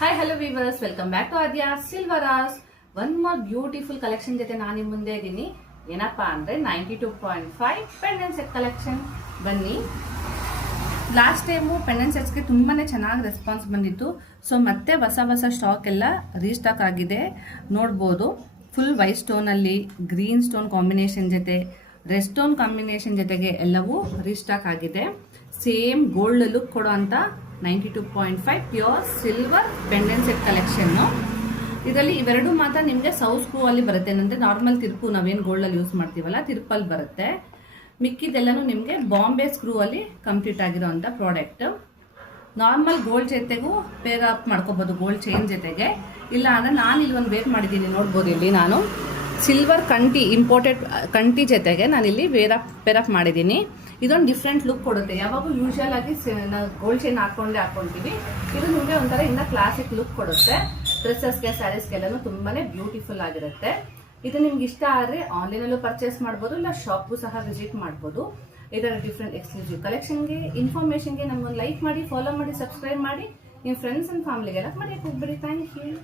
Hi hello viewers, welcome back to Aadya Silvers. One more beautiful collection ಜೊತೆ ನಾನು ನಿಮ್ಮ ಮುಂದೆ ಇದ್ದೀನಿ. ಏನಪ್ಪಾ ಅಂದ್ರೆ 92.5 ಪೆಂಡೆಂಟ್ ಸೆಟ್ ಕಲೆಕ್ಷನ್. ಬನ್ನಿ, ಲಾಸ್ಟ್ ಟೈಮು ಪೆಂಡೆಂಟ್ ಸೆಟ್ಸ್ಗೆ ತುಂಬಾನೇ ಚೆನ್ನಾಗಿ ರೆಸ್ಪಾನ್ಸ್ ಬಂದಿತ್ತು. ಸೊ ಮತ್ತೆ ಹೊಸ ಸ್ಟಾಕ್ ಎಲ್ಲ ರೀಸ್ಟಾಕ್ ಆಗಿದೆ. ನೋಡ್ಬೋದು, ಫುಲ್ ವೈಟ್ ಸ್ಟೋನಲ್ಲಿ ಗ್ರೀನ್ ಸ್ಟೋನ್ ಕಾಂಬಿನೇಷನ್ ಜೊತೆ ರೆಡ್ ಸ್ಟೋನ್ ಕಾಂಬಿನೇಷನ್ ಜೊತೆಗೆ ಎಲ್ಲವೂ ರೀಸ್ಟಾಕ್ ಆಗಿದೆ. ಸೇಮ್ ಗೋಲ್ಡ್ ಲುಕ್ ಕೊಡೋ ಅಂತ 92.5 pure silver pendant set collection. ಇದರಲ್ಲಿ ಇವೆರಡು ಮಾತ್ರ ನಿಮಗೆ ಸೌತ್ ಸ್ಕ್ರೂ ಅಲ್ಲಿ ಬರುತ್ತೆ. ಅಂದರೆ ನಾರ್ಮಲ್ ತಿರುಪು ನಾವೇನು ಗೋಲ್ಡಲ್ಲಿ ಯೂಸ್ ಮಾಡ್ತೀವಲ್ಲ, ತಿರುಪಲ್ಲಿ ಬರುತ್ತೆ. ಮಿಕ್ಕಿದೆಲ್ಲನೂ ನಿಮಗೆ ಬಾಂಬೆ ಸ್ಕ್ರೂ ಅಲ್ಲಿ ಕಂಪ್ಲೀಟ್ ಆಗಿರೋ ಅಂಥ ಪ್ರಾಡಕ್ಟ್. ನಾರ್ಮಲ್ ಗೋಲ್ಡ್ ಜೊತೆಗೂ ಪೇರ್ ಅಪ್ ಮಾಡ್ಕೋಬಹುದು, ಗೋಲ್ಡ್ ಚೈನ್ ಜೊತೆಗೆ. ಇಲ್ಲ ಅಂದರೆ ನಾನು ಇಲ್ಲಿ ಒಂದು ವೇರ್ ಮಾಡಿದ್ದೀನಿ, ನೋಡ್ಬೋದು. ಇಲ್ಲಿ ನಾನು ಸಿಲ್ವರ್ ಕಂಟಿ, ಇಂಪೋರ್ಟೆಡ್ ಕಂಟಿ ಜೊತೆಗೆ ನಾನಿಲ್ಲಿ ಪೇರ್ ಅಪ್ ಮಾಡಿದ್ದೀನಿ. ಇದೊಂದು ಡಿಫ್ರೆಂಟ್ ಲುಕ್ ಕೊಡುತ್ತೆ. ಯಾವಾಗೂ ಯೂಶುವಲ್ ಆಗಿ ಗೋಲ್ಡ್ ಚೈನ್ ಹಾಕೊಂಡ್ತೀವಿ. ಇದು ನಿಮಗೆ ಒಂಥರ ಇನ್ನ ಕ್ಲಾಸಿಕ್ ಲುಕ್ ಕೊಡುತ್ತೆ. ಡ್ರೆಸ್ಸಸ್ಗೆ, ಸ್ಯಾರೀಸ್ಗೆಲ್ಲನೂ ತುಂಬಾನೇ ಬ್ಯೂಟಿಫುಲ್ ಆಗಿರುತ್ತೆ. ಇದು ನಿಮ್ಗೆ ಇಷ್ಟ ಆದರೆ ಆನ್ಲೈನಲ್ಲೂ ಪರ್ಚೇಸ್ ಮಾಡ್ಬೋದು, ಇಲ್ಲ ಶಾಪ್ಗೂ ಸಹ ವಿಸಿಟ್ ಮಾಡ್ಬೋದು. ಇದರ ಡಿಫ್ರೆಂಟ್ ಎಕ್ಸ್ಕ್ಲೂಸಿವ್ ಕಲೆಕ್ಷನ್ಗೆ, ಇನ್ಫಾರ್ಮೇಷನ್ಗೆ ನಮ್ಗೊಂದು ಲೈಕ್ ಮಾಡಿ, ಫಾಲೋ ಮಾಡಿ, ಸಬ್ಸ್ಕ್ರೈಬ್ ಮಾಡಿ. ನಿಮ್ಮ ಫ್ರೆಂಡ್ಸ್ ಅಂಡ್ ಫ್ಯಾಮಿಲಿಗೆಲ್ಲ ಮರೆಯಕ್ಕೆ ಹೋಗ್ಬೇಡಿ. Thank you.